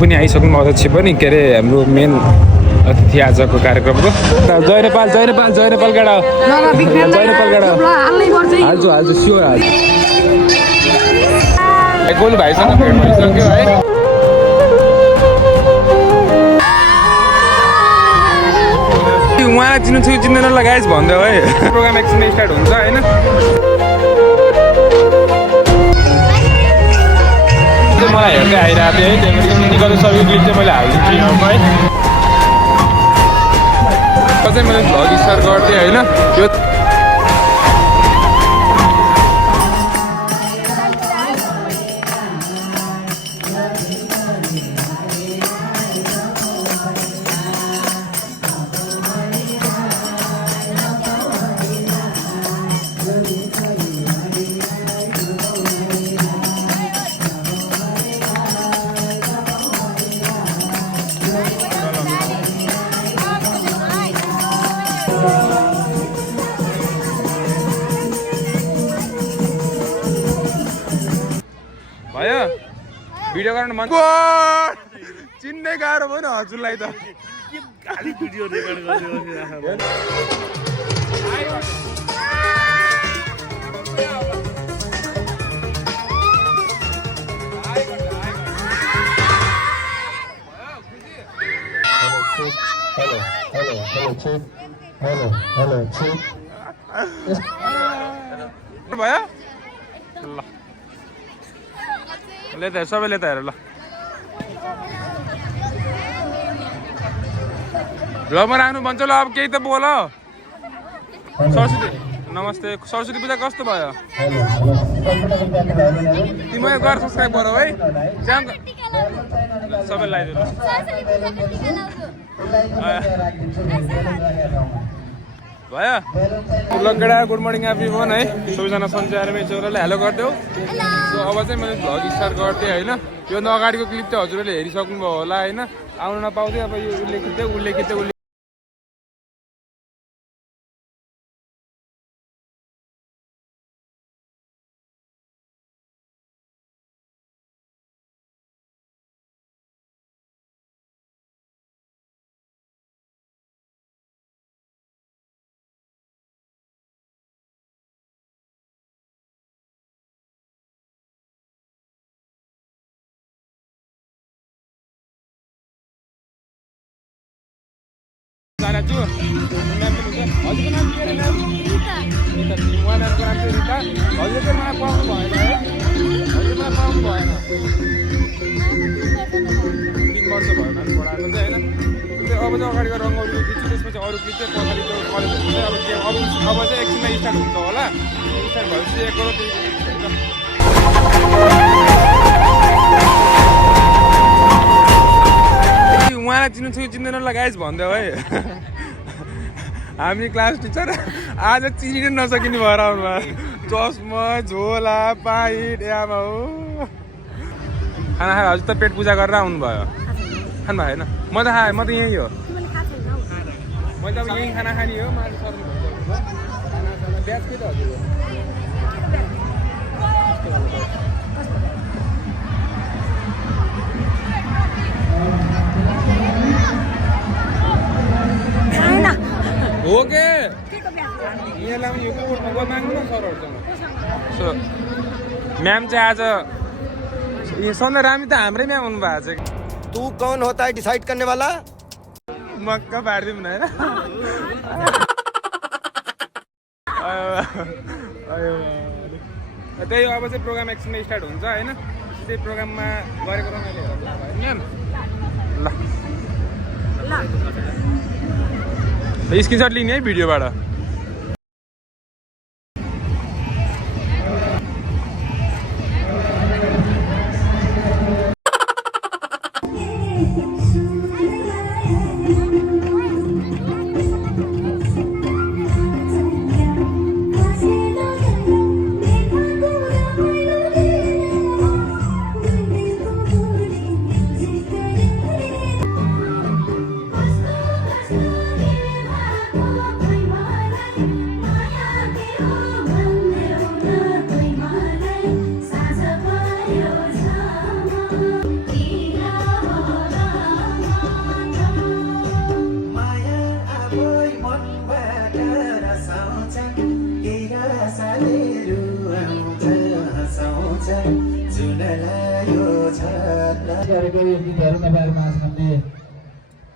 पनि आइसक्नु अध्यक्ष पनि के अरे हाम्रो मेन अतिथि आजको कार्यक्रमको जय नेपाल जय नेपाल जय नेपाल गाडा जय नेपाल गाडा हाल्छु हाल्छु स्योर हाल्छु गोलु भाइसँग भेट भइसक्यो है उहाँलाई चिन्नु छु चिन्दैन लगाइस् भन्दै है प्रोग्राम एकछिन स्टार्ट हुन्छ होइन मलाई हेर्दै आइरहेको थिएँ है त्यहाँदेखि गर्दा सबै क्लिप चाहिँ मैले हालिदिन्छु यहाँमा है चाहिँ मैले भ्लग स्टार्ट गर्थेँ होइन यो भयो भिडियो गर्न मन चिन्ने गाह्रो भयो नि हजुरलाई त खाली भिडियो रेकर्ड गर्दै भयो ल लेता सबै लेता हेर ल म राख्नु भन्छ ल अब केही त बोल सरस्वती नमस्ते सरस्वती पूजा कस्तो भयो तिमीले गर सब्सक्राइब गर है सबै लगाइदिनु भयो लगेडा गुड मर्निङ एभ्रिवन है सबैजना सन्चै आरमै चौराले हेलो गरिदेऊ सो अब चाहिँ मैले भ्लग स्टार्ट गर्थेँ होइन योभन्दा अगाडिको क्लिप चाहिँ हजुरहरूले हेरिसक्नुभयो होला होइन आउनु नपाउँदै अब यो उसले खिच्दै जाना छु नाम पनि हुन्छ हजुरको नाम के रे नाम रिता उहाँ नामको नाम चाहिँ रिता हजुरले चाहिँ मलाई पाउनु भएन है हजुरले मलाई पाउनु भएन 3 वर्ष भयो नानी पढाएको चाहिँ होइन अब चाहिँ अगाडिको रङ्गौलीको खिच्छु त्यसपछि अरू क्लिप चाहिँ पछाडिको कलेजहरू चाहिँ अब चाहिँ एकछिनमा स्टार्ट हुन्छ होला स्टार्ट भएपछि एक करोड उहाँलाई चिन्नु छु चिन्दैन लगाइस् भन्दै है हामी क्लास टिचर आज चिनिन नसकिने भएर आउनु भयो चस्मा झोला पाइट आमा हो खाना खाएर हजुर त पेट पूजा गरेर आउनुभयो खानु भयो होइन म त खाएँ म त यहीँ हो मैले त अब यहीँ खाना खाने हो मलाई सर्नु खाना ब्याज के त हजुर हो के यहाँलाई यो कोर्टमा गएर माग्नु न सरहरूसँग सो म्याम चाहिँ आज सधैँ रामी त हाम्रै म्याम हुनु भएको छ तू कौन होता है डिसाइड करने वाला मक्का पारिदिउँ न होइन त्यही अब चाहिँ प्रोग्राम एकछिन स्टार्ट हुन्छ होइन त्यही प्रोग्राममा गरेको रमाइलो म्याम ल स्क्रिनसट लिने है भिडियोबाट गरेको यो गीतहरू नेपाली महासङ्घले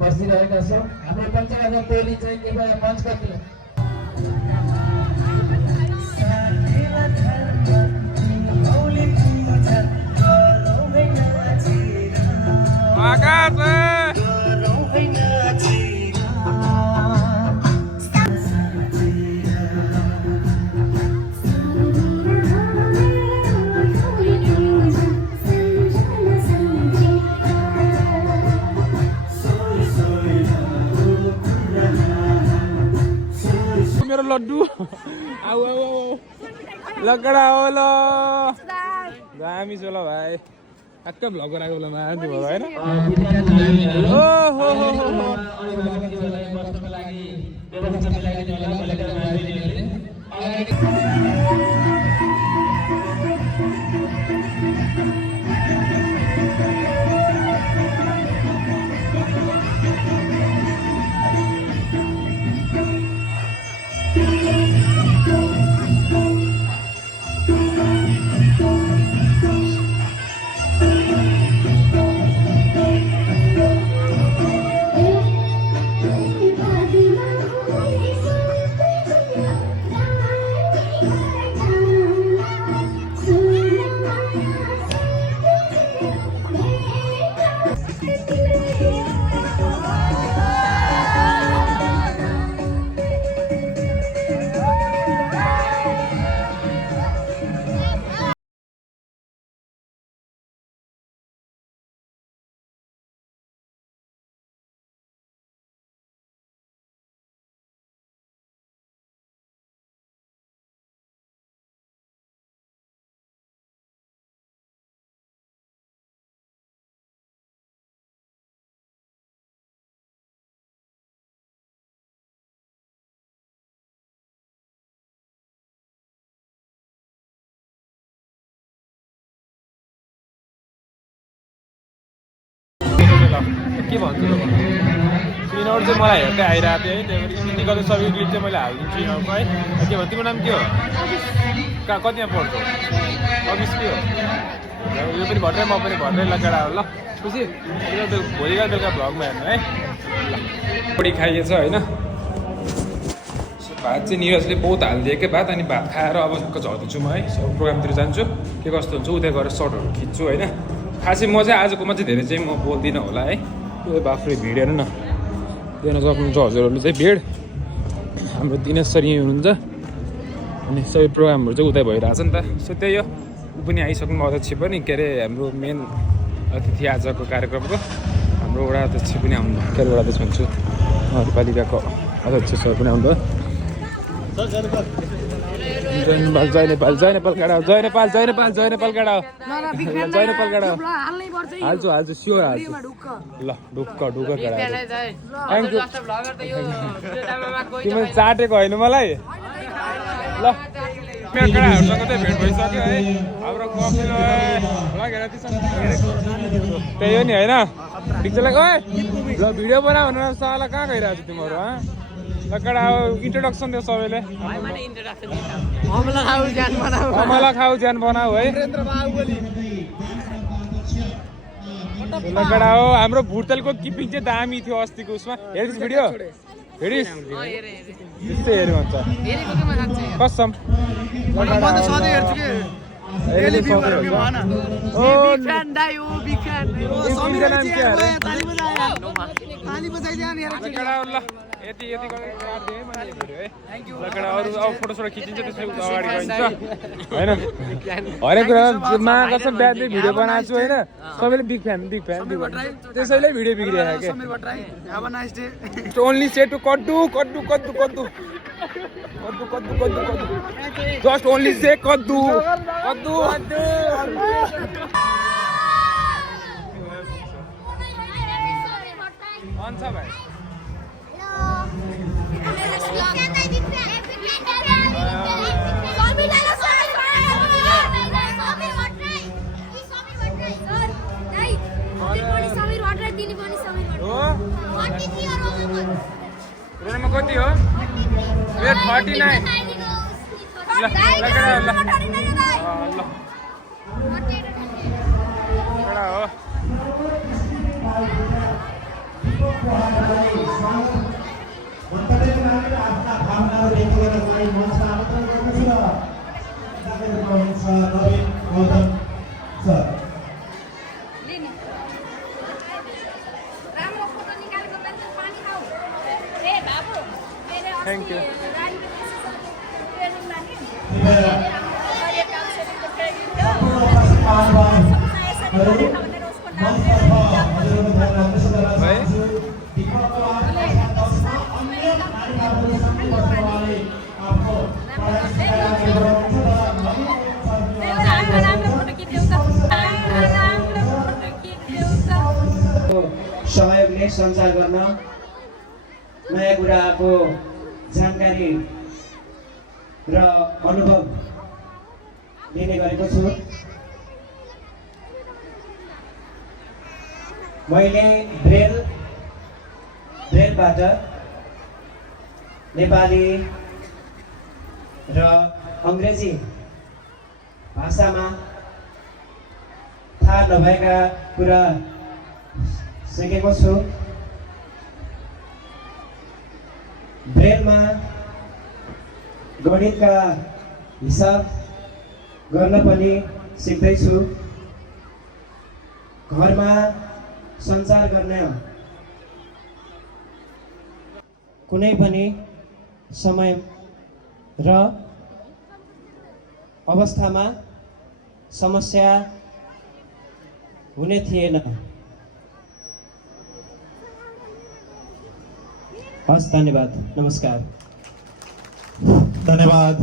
बसिरहेका छौँ। हाम्रो पञ्चायत टोली चाहिँ कृपया मञ्चकति मेरो लड्डु आऊ आऊ लगडा हो ल दामी छ ल भाइ आक्कै भ्लग बनाएको बेलामा आन्छु भयो होइन के भन्छु र यिनीहरू चाहिँ मलाई हेर्दै आइरहेको थियो है त्यही भएर यिनीहरूको सबै क्लिप चाहिँ मैले हालिदिन्छु यिनीहरूको है के भन्छ तिम्रो नाम के हो कहाँ कतिमा पढ्छौ अफिस के हो यो पनि भर्दै म पनि भर्दै लगेर हो ल खुसी भोलिका बेलुका भ्लगमा हेर्नु है बढी खाइएछ होइन भात चाहिँ निरजले बहुत हालिदियो क्या भात अनि भात खाएर अब झर्दैछु म है प्रोग्रामतिर जान्छु के कस्तो हुन्छ उतै गएर सर्टहरू खिच्छु होइन खासै म चाहिँ आजकोमा चाहिँ धेरै चाहिँ म बोल्दिनँ होला है यो बाफ्रे भिड हेर्नु न हेर्न सक्नुहुन्छ हजुरहरूले चाहिँ भिड हाम्रो दिनेश सर यहीँ हुनुहुन्छ अनि सबै प्रोग्रामहरू चाहिँ उतै भइरहेछ नि त सो त्यही हो ऊ पनि आइसक्नु अध्यक्ष पनि के अरे हाम्रो मेन अतिथि आजको कार्यक्रमको हाम्रो वडा अध्यक्ष पनि आउनु के अरे वडा अध्यक्ष भन्छु नगरपालिकाको अध्यक्ष सर पनि आउनुभयो जय नेपाल जय नेपाल जय नेपाल गाडा जय नेपाल जय नेपाल जय नेपाल गाडा जय नेपाल गाडा हाल्छु हाल्छु स्योर हाल्छु ल ढुक्क ढुक्क गाडा थ्याङ्क यू तिमीले चाटेको होइन मलाई ल मेरो केटाहरूसँग चाहिँ भेट भइसक्यो है हाम्रो कफी लगेर त्यही हो नि होइन ठिक छ ल भिडियो बनाऊ भनेर साला कहाँ गइरहेको छ तिमीहरू लगडा अब इन्ट्रोडक्सन दियो सबैले अमला खाऊ ज्यान बनाऊ है लगडा हो हाम्रो भुटतेलको किपिङ चाहिँ दामी थियो अस्तिको उसमा हेरिस् भिडियो हेरिस् त्यस्तै हेऱ्यो भन्छ कसम यति यति गरेर काट्दिएँ है मैले भिडियो है लगडा अरू अब फोटोसोटो खिचिन्छ त्यसपछि अगाडि गइन्छ होइन हरेक कुरा कसम बिहान भिडियो बनाएको छु होइन सबैले बिग फ्यान त्यसैले भिडियो बिग्रिएको क्या ओन्ली से टु कड्डु कड्डु कड्डु कड्डु कड्डु कड्डु कड्डु कड्डु जस्ट ओन्ली से कड्डु कड्डु हुन्छ भाइ रोनमा कति हो मेरो 39 ल केटा ल ल केटा हो आफ्ना भावनाहरू व्यक्त गर्नको लागि मञ्चमा आमन्त्रण गर्दछु र नवीन गौतम सर थ्याङ्क यू सहयोगले सञ्चार गर्न नयाँ कुराको जानकारी र अनुभव लिने गरेको छु। मैले ब्रेलबाट नेपाली र अङ्ग्रेजी भाषामा थाहा नभएका कुरा सिकेको छु। ब्रेलमा गणितका हिसाब गर्न पनि सिक्दैछु। घरमा सञ्चार गर्ने कुनै पनि समय र अवस्थामा समस्या हुने थिएन। हस्, धन्यवाद, नमस्कार। धन्यवाद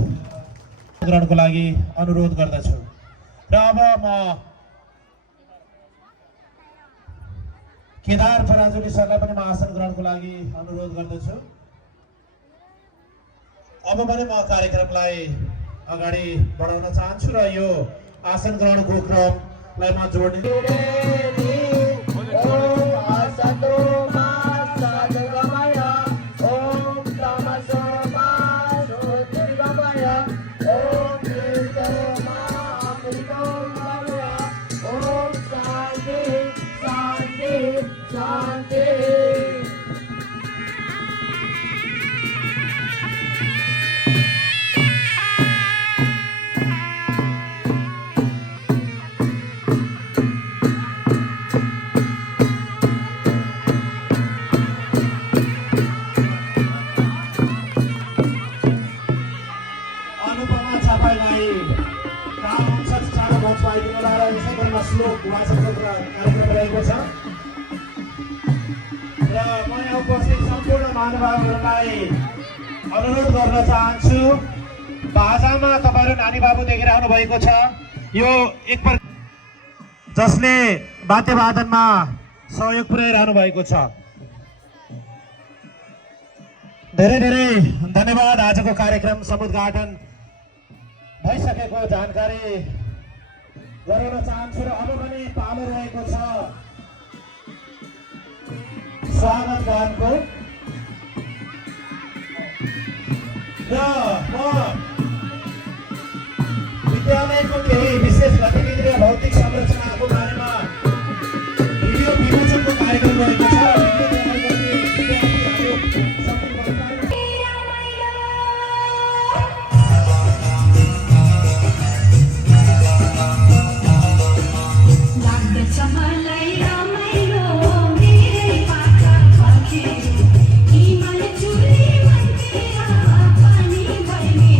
ग्रहणको लागि अनुरोध गर्दछु र अब म केदार पराजुली सरलाई पनि म आसन ग्रहणको लागि अनुरोध गर्दछु। अब पनि म कार्यक्रमलाई अगाडि बढाउन चाहन्छु र यो आसन ग्रहणको क्रमलाई म जोड्ने महानुभावहरूलाई अनुरोध गर्न चाहन्छु। बाजामा तपाईहरु नानी बाबु देखिरहनु भएको छ। यो एक जसले वाद्यवादनमा सहयोग पुर्याइरहनु भएको छ। धेरै धेरै धन्यवाद। आजको कार्यक्रम समुद्घाटन भइसकेको जानकारी गराउन चाहन्छु र अब पनि पालो रहेको छ स्वागत गानको र म विद्यालयको केही विशेष गतिविधि र भौतिक संरचनाको बारेमा भिडियो विमोचनको कार्यक्रम रहेको छ। Himal chuli man tera pani bhai me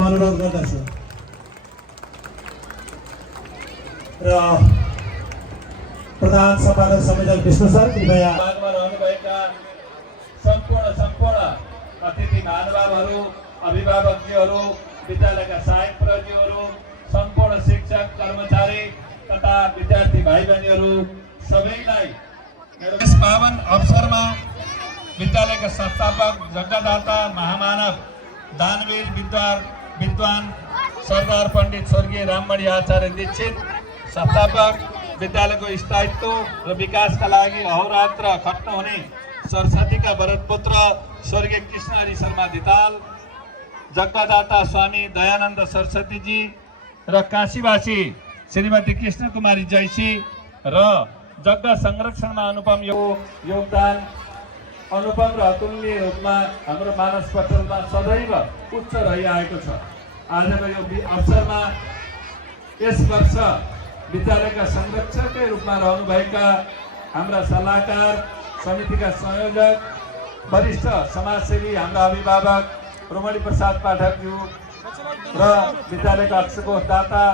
अनुरोध गर्दछु र प्रधान सम्पादक संयोजक विष्णु सर कृपया भागमा रहनुभएका सम्पूर्ण अतिथि महानुभावहरू, अभिभावकज्यूहरू, विद्यालयका सहायक प्रहरीहरू, सम्पूर्ण शिक्षक कर्मचारी तथा विद्यार्थी भाइ बहिनीहरू सबैलाई यस पावन अवसरमा विद्यालयका संस्थापक, जग्गादाता, महामानव, दानवीर, विद्वान सरदार पण्डित स्वर्गीय राममणि आचार्य दीक्षित, संस्थापक, विद्यालयको स्थायित्व र विकासका लागि अहोरात्र खट्नुहुने सरस्वतीका वरदपुत्र स्वर्गीय कृष्ण हरि शर्मा धिताल, जग्गादाता स्वामी दयानन्द सरस्वतीजी र काशीवासी श्रीमती कृष्ण कुमारी जैसी र जग्गा संरक्षणमा अनुपम योगदान अनुपम र अतुलनीय रूपमा हाम्रो मानस पटलमा सदैव उच्च रहिआएको छ। आजको यो अवसरमा यस वर्ष विद्यालयका संरक्षककै रूपमा रहनुभएका हाम्रा सल्लाहकार, समितिका संयोजक, वरिष्ठ समाजसेवी, हाम्रा अभिभावक रोमणी प्रसाद पाठकज्यू र विद्यालयका अक्षकोष दाता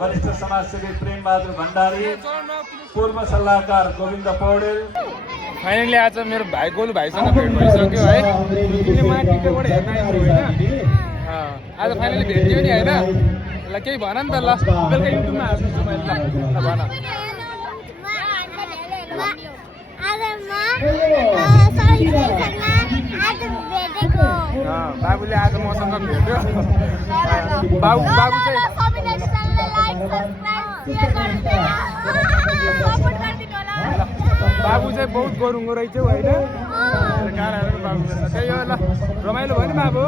वरिष्ठ समाजसेवी प्रेम बहादुर भण्डारी, पूर्व सल्लाहकार गोविन्द पौडेल। फाइनली आज मेरो भाइ गोलु भाइसँग भेट भइसक्यो है। उसले मलाई टिकटबाट हेर्न आएको होइन। आज फाइनली भेट्यो नि होइन। ल केही भन नि त। ल बेलुका युट्युबमा हाल्छु मैले। ल भन। बाबुले आज मसँग भेट्यो। बाबु चाहिँ बाबु चाहिँ बहुत गरुङ्गो रहेछ होइन। बाबु त्यही हो। ल रमाइलो भयो नि बाबु।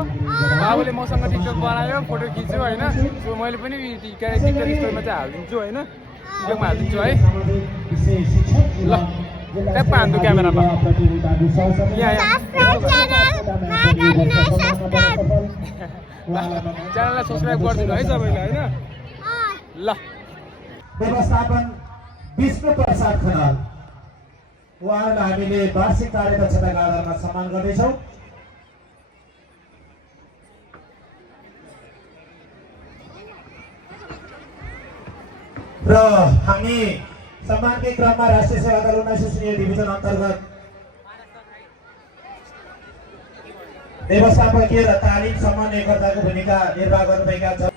बाबुले मसँग टिकटक बनायो, फोटो खिच्यो होइन। सो मैले पनि टिकटक स्टोरीमा चाहिँ हालिदिन्छु होइन। टिकटकमा हालिदिन्छु है। ल ट्याप हान्छु क्यामेरामा। च्यानललाई सब्सक्राइब गरिदिनु है सबैले होइन। ल व्यवस्थापन विष्णु प्रसाद खनाल, उहाँलाई हामीले वार्षिक कार्यदक्षताका आधारमा सम्मान गर्दैछौँ। र हामी सम्मानकै क्रममा राष्ट्रिय सेवा दल 19 डिभिजन अन्तर्गत व्यवस्थापकीय र तालिम समन्वयकर्ताको भूमिका निर्वाह गर्नुभएका छन्।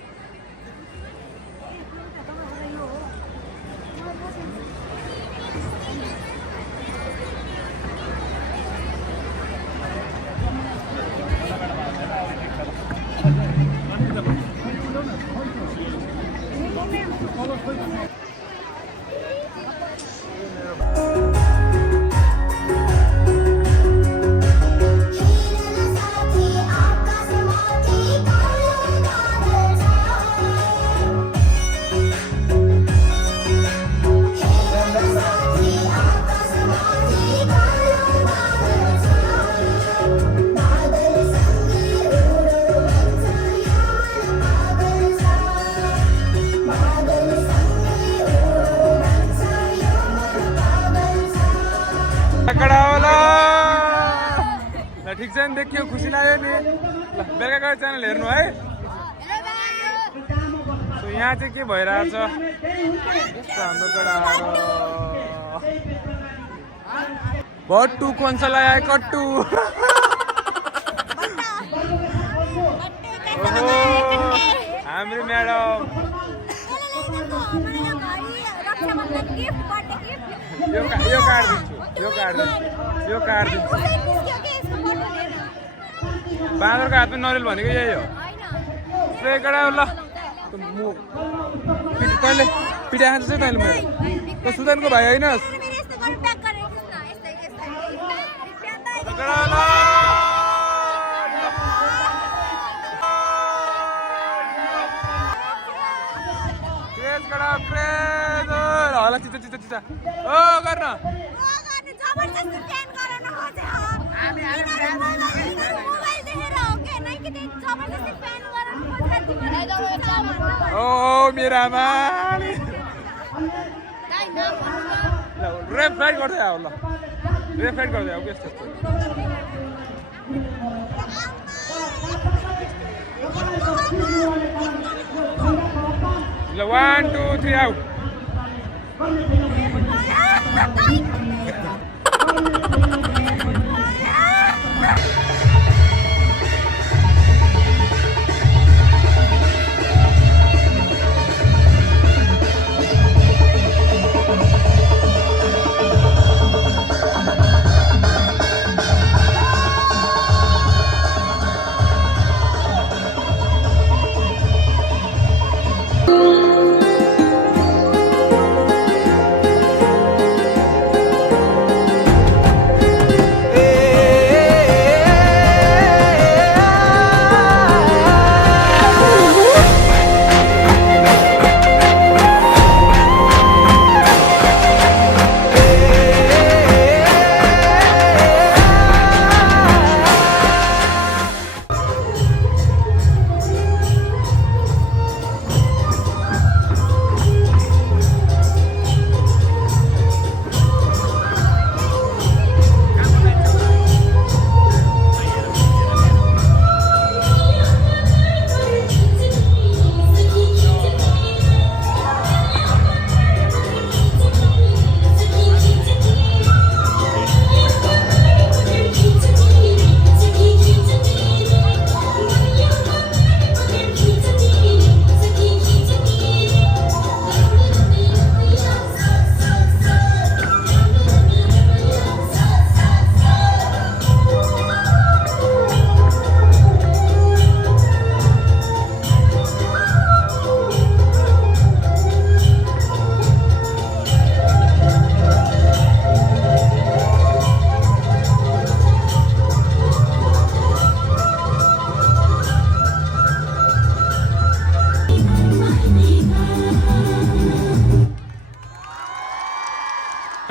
ठिक छ नि, देखियो खुसी लाग्यो नि। ल बेलुका गएर च्यानल हेर्नु है। सो यहाँ चाहिँ के भइरहेछ हाम्रो केटाहरू भट्टु कौन सा लाया कट्टु। हाम्रो म्याडम यो कार्ड दिन्छु। बाँदरको हातमा नरेल भनेको यही हो। केटा ल तैँले पिटाएको चाहिँ तैँले मैले त सुदनको भाइ होइनस्। होला चिचा ओ गर्न ओ मेरामा रेफ राइट गर्दै आऊ। ल रेफ राइट गर्दै आऊ। यस्तो यस्तो ल 1 2 3 आऊ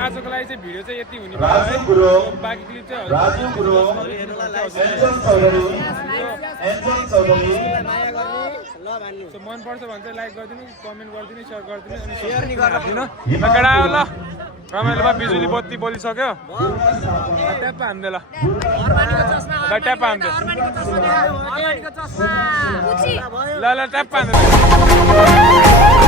आजको लागि चाहिँ भिडियो चाहिँ यति हुने राजु गुरुङ, बाँकी क्लिप चाहिँ राजु गुरुङ, एन्जल चौधरी, एन्जल चौधरी, सो मन पर्छ भने चाहिँ लाइक गरिदिनु कमेन्ट गरिदिनु सेयर गरिदिनु अनि सेयर नि गरिदिनु केटा ल रमाइलो भयो बिजुली बत्ती बलिसक्यो ट्याप हान्दे ल ट्याप हान्दे ल ट्याप हान्दे